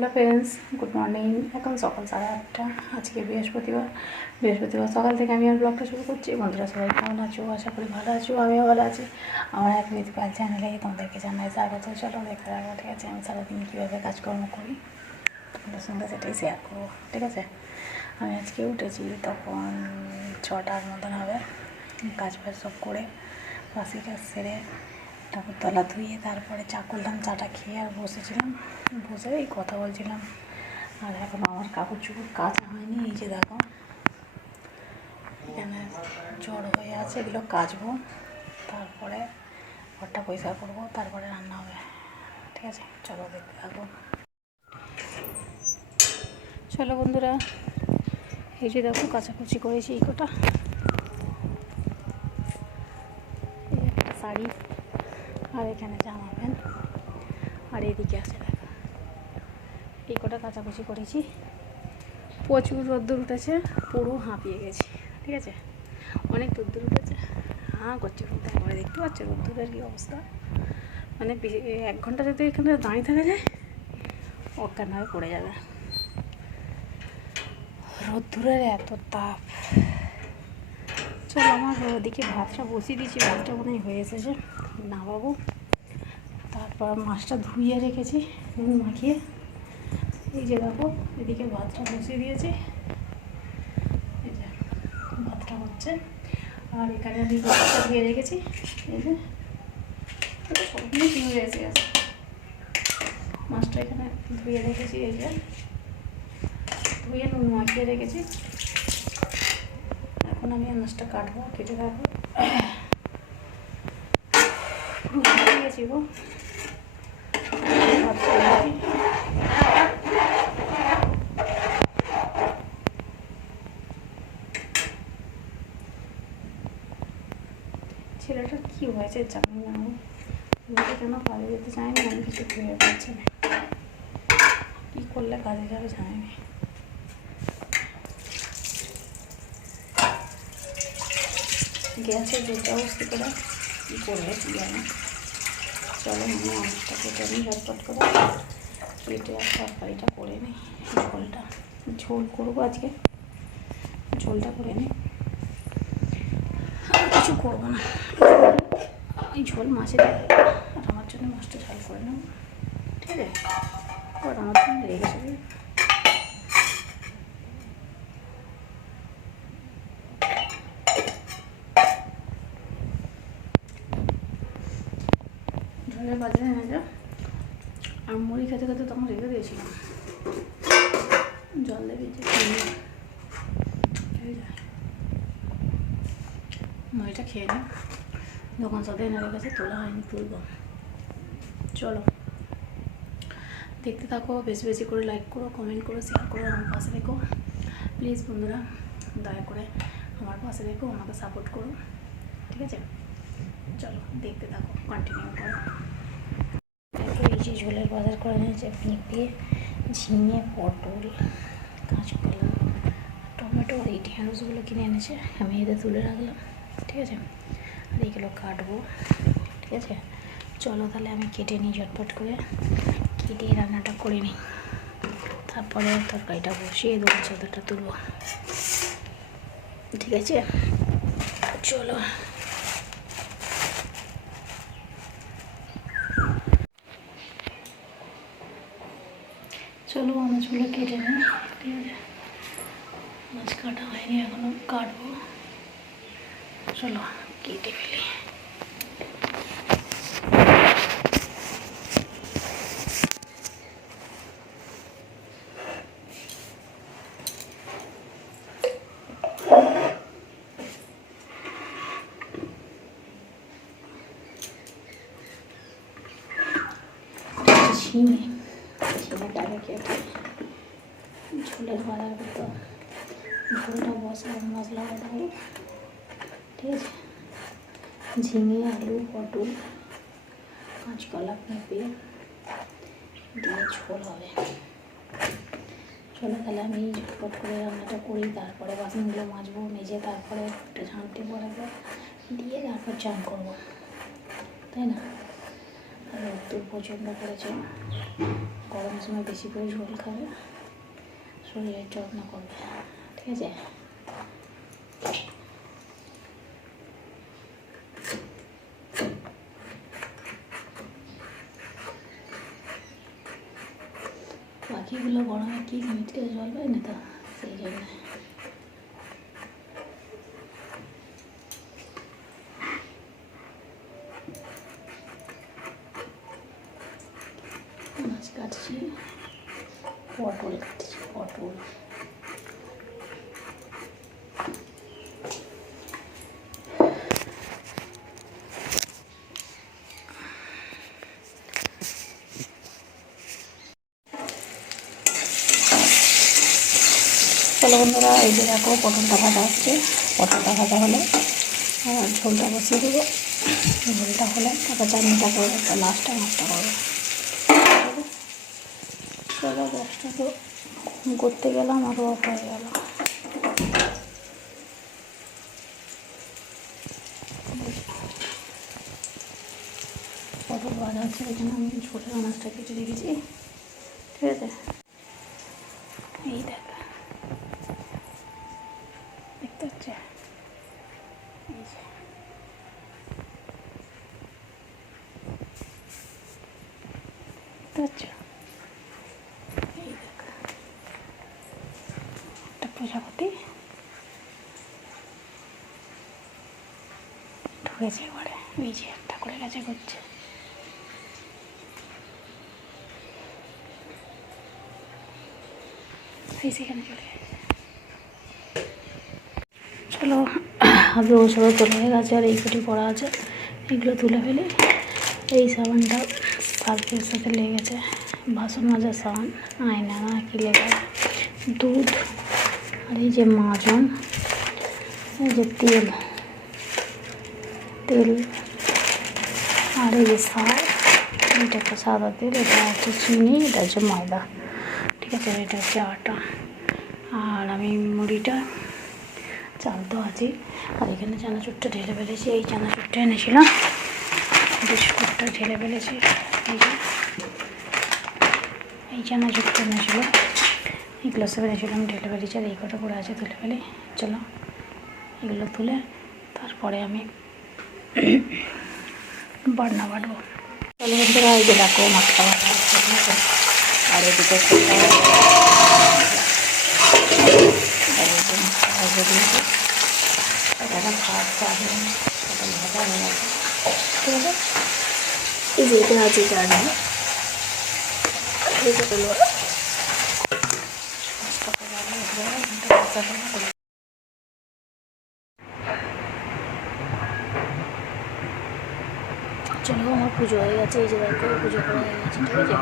Hello friends, good morning. এখন সকাল 8:30। আজকে বৃহস্পতিবার সকাল থেকে আমি আর ব্লগটা শুরু করছি। বন্ধুরা সবাই কেমন আছো? আশা করি ভালো আছো, আমিও ভালো আছি। আমার এক পাল চ্যানেলে তোমাদেরকে জানাই স্বাগত। চলো দেখতে থাকো, ঠিক আছে? আমি সারাদিন কীভাবে কাজকর্ম করি তোমাদের সঙ্গে সেটাই শেয়ার করবো, ঠিক আছে? আমি আজকে উঠেছি তখন 6টার মতন হবে। কাজ বাজ সব করে বাসি কাজ সেরে ঠাকুর তলা ধুয়ে তারপরে চা করলাম। চাটা খেয়ে আর বসেছিলাম, বসে এই কথা বলছিলাম। আর এখন আমার কাপড় চোপড় কাচা হয়নি। এই যে দেখো এখানে জড় হয়ে আছে, এগুলো কাচবো, তারপরে ঘরটা পরিষ্কার করবো, তারপরে রান্না হবে, ঠিক আছে? চলো দেখতে থাকো। চলো বন্ধুরা, এই যে দেখো কাচাকুচি করেছি এই কটা, এই একটা শাড়ি, আর এখানে জামা প্যান্ট, আর এদিকে আছে দেখো এই কটা কাচাকুচি করেছি। প্রচুর রোদ্দুর উঠেছে, পুরো হাঁপিয়ে গেছি, ঠিক আছে? অনেক রোদ্দুর উঠেছে, করছে রোদ, একবারে দেখতে পাচ্ছি রোদ্দুরের কী অবস্থা। মানে 1 ঘন্টা যদি এখানে দাঁড়িয়ে থাকা যায় অজ্ঞান হয়ে পড়ে যাবে, রোদ্দুরের এত তাপ। চলো, আমার ওদিকে ভাতটা বসিয়ে দিয়েছি, ভাতটা মনে হয়ে এসেছে, নামাবো। তারপর মাছটা ধুইয়ে রেখেছি নুন মাখিয়ে। এই যে দেখো এদিকে ভাতটা বসিয়ে দিয়েছি, এই যে ভাতটা হচ্ছে। আর এখানে আমি মাছটা ধুয়ে রেখেছি, এই যে সবগুলো কিনে এসে গেছে। মাছটা এখানে ধুয়ে রেখেছি, এই যে ধুয়ে নুন মাখিয়ে রেখেছি। এখন আমি মাছটা কাটবো, কেটে রাখবো। গেছি গো, ছেলেটার কী হয়েছে জানি না, আমাকে কেন কাজে যেতে চায় না, আমি কিছু ভেবে পাচ্ছি না কী করলে কাজে যাবে জানি না। গ্যাসের দুধটা বসতে করে কী করবে কী জানে। চলো আমি মাছটা কেটে নিই ঝটপট করে, কেটে আর তরকারিটা করে নিই। ঝোল করবো আজকে, ঝোলটা করে নিই, আর কিছু করবো না। এই ঝোল মাছের আর আমার জন্য মাছটা ঝাল করে নেব, ঠিক আছে? আর আমার জন্য লেগে যাবে। ঝোলের বাজারে এনে যা, আর মুড়ি খেতে খেতে তখন রেখে দিয়েছিলাম, জল দিয়ে মুড়িটা খেয়ে নিই। দোকান সাথে এনে রেখেছে, তোলা হয়নি, তুলব। চলো দেখতে থাকো, বেশি বেশি করে লাইক করো, কমেন্ট করো, শেয়ার করো, আমার পাশে দেখো প্লিজ বন্ধুরা, দয়া করে আমার পাশে দেখো, আমাকে সাপোর্ট করো, ঠিক আছে? চলো দেখতে থাকো, কন্টিনিউ করো। এই যে ঝোলের বাজার করে নিয়েছে, পেঁপে, ঝিঙে, পটল, কাঁচকলা, টমেটো, আর এই ঢেঁড়সগুলো কিনে এনেছে, আমি এদের তুলে রাখলাম, ঠিক আছে? আর এইগুলো কাটবো, ঠিক আছে? চলো তাহলে আমি কেটে নিই ঝটপট করে, কেটে রান্নাটা করে নিই, তারপরে তরকারিটা বসিয়ে দেবো, চাদরটা তুলবো, ঠিক আছে? চলো চলো মাছগুলো কেটে নিই, ঠিক আছে? মাছ কাটা হয়নি এখনো, কাটবো। চলো কেটে ফেলি। ঝিঙেটাকে কেটে ঝোলের বাজার করতে, ঝোলটা বসাবো, মশলা বাটাবো, ঠিক আছে? ঝিঙে, আলু, পটল, কাঁচকলা, পেঁপে দিয়ে ঝোল হবে। চলো তাহলে আমি ঝটপট করে রান্নাটা করি, তারপরে বাসনগুলো মাজবো, মেজে তারপরে একটা ঝাঁটতে পড়াবো, দিয়ে তারপর চান করবো, তাই না? আর রোদ্দুর প্রচণ্ড করেছে, গরমের সময় বেশি করে ঝোল খাবে, শরীরের যত্ন করবে, ঠিক আছে? পাখিগুলো গরমে কি মিটকে জল পায় না তো, সেই জন্য। মাছ কাটছি, পটল কাটছি, পটল। চলো বন্ধুরা, এই যে দেখো পটলটা ভাজা হচ্ছে। পটলটা ভাজা হলে ঝোলটা বসিয়ে দেবো। ঝোলটা হলে তারপর চাটনিটা করবো, লাস্টটা মাছটা করবো। চলো গ্যাসটা তো করতে গেলাম, আরও অফ হয়ে গেল। পটল ভাজা হচ্ছে, ওই জন্য আমি ঝোলের মাছটা কেটে রেখেছি, ঠিক আছে? এই দেখ, দেখতে হচ্ছে, এই যে দেখতে হচ্ছে, এই দেখ একটা প্রজাপতি ঢুকেছে এবারে, এই যে একটা করে গেছে, ঘুরছে। এই সেখানে চলে গেছে। চলো, আগে ওসবে চলে গেছে, আর এই কটি পড়া আছে, এগুলো তুলে ফেলি। এই সাবানটা সার্ফের সাথে লেগেছে, বাসন মাজার সাবান, আয়না না কি লেগে, দুধ, আর এই যে মাজন, এই যে তেল, আর এই যে সার, এটা একটা সাদা তেল, এটা হচ্ছে চিনি, এটা হচ্ছে ময়দা, ঠিক আছে? এটা হচ্ছে আটা, আর আমি মুড়িটা, চাল তো আছে, আর এখানে চানাচুরটা ঢেলে ফেলেছি। এই চানাচুরটা এনেছিলাম, বিস্কুটটা ঢেলে ফেলেছি। এই যে এই চানাচুরটা এনেছিল, এই গ্লাসে ফেলেছিলাম, ঢেলে ফেলেছি। আর এই কটা করে আছে, তুলে ফেলি। চলো এগুলো তুলে তারপরে আমি বাটনা বাটবো। চলো বন্ধুরা, এই যে দেখো মাছটা বাটা হচ্ছে, আর এদিকে ভাত চাটনি পটল ভাজা হয়ে গেছে, ঠিক আছে? এই যে এটা আছে চাটনি, চলো আমার পুজো হয়ে গেছে। এই যে দেখো পুজো করা হয়ে গেছে, ঠিক আছে?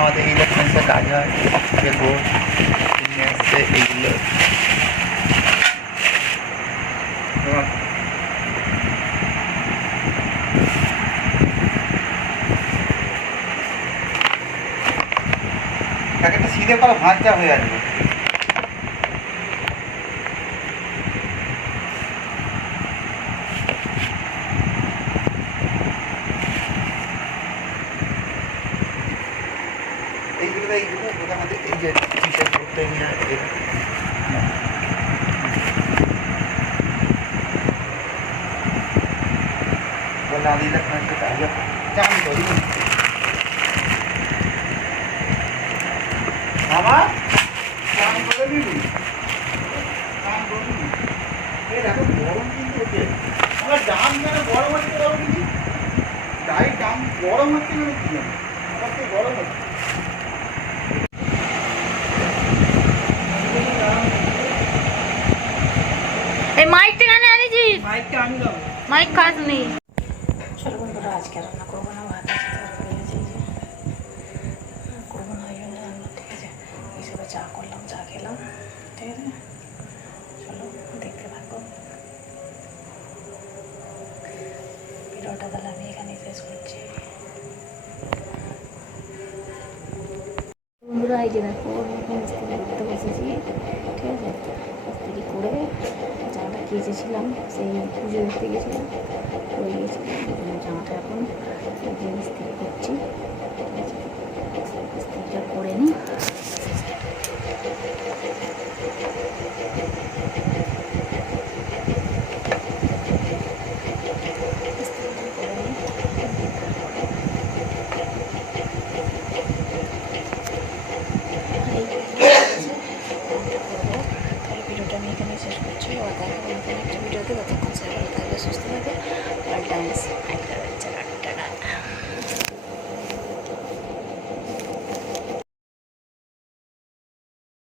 আমাদের ইলেকট্রনিক্সের কাজ হয়, বোর্ড এসছে এইগুলো। একটা সিধে করো, ভাঁজটা হয়ে আসবে। এই যে টিচার করতে নিয়ে বললাম ইলেকট্রনিক্সের কাজ চান করি আমার চান করে দিবি, চান করবি। এই দেখো গরম কিন্তু হচ্ছে, আমার দাম কেন গরম হচ্ছে, গরম দিদি গাড়ির দাম গরম হচ্ছে কেন, কি জানি আমার তো গরম হচ্ছে। এই মাইকটা কেন আনিছিস? মাইকটা আমি দেবো, মাইক খাস নি। চলো বন্ধুরা, আজকে রান্না করবো না, ভাত আছে, করবো না, ওই জন্য রান্না, ঠিক আছে? এই ঠিক আছে, চলো দেখতে থাকো ভিডিওটা। তাহলে আমি এখানেই শেষ করছি। বন্ধুরা এই যে দেখো আমি এখন মিস্ত্রি করতে বসেছি, ঠিক আছে। মিস্ত্রি করে জামাটা কেচেছিলাম, সেই পুজো দেখতে গেছিলাম, করে গিয়েছিলাম, জামাটা এখন মিস্ত্রি করছি, ঠিক আছে। মিস্ত্রিটা করে নিই।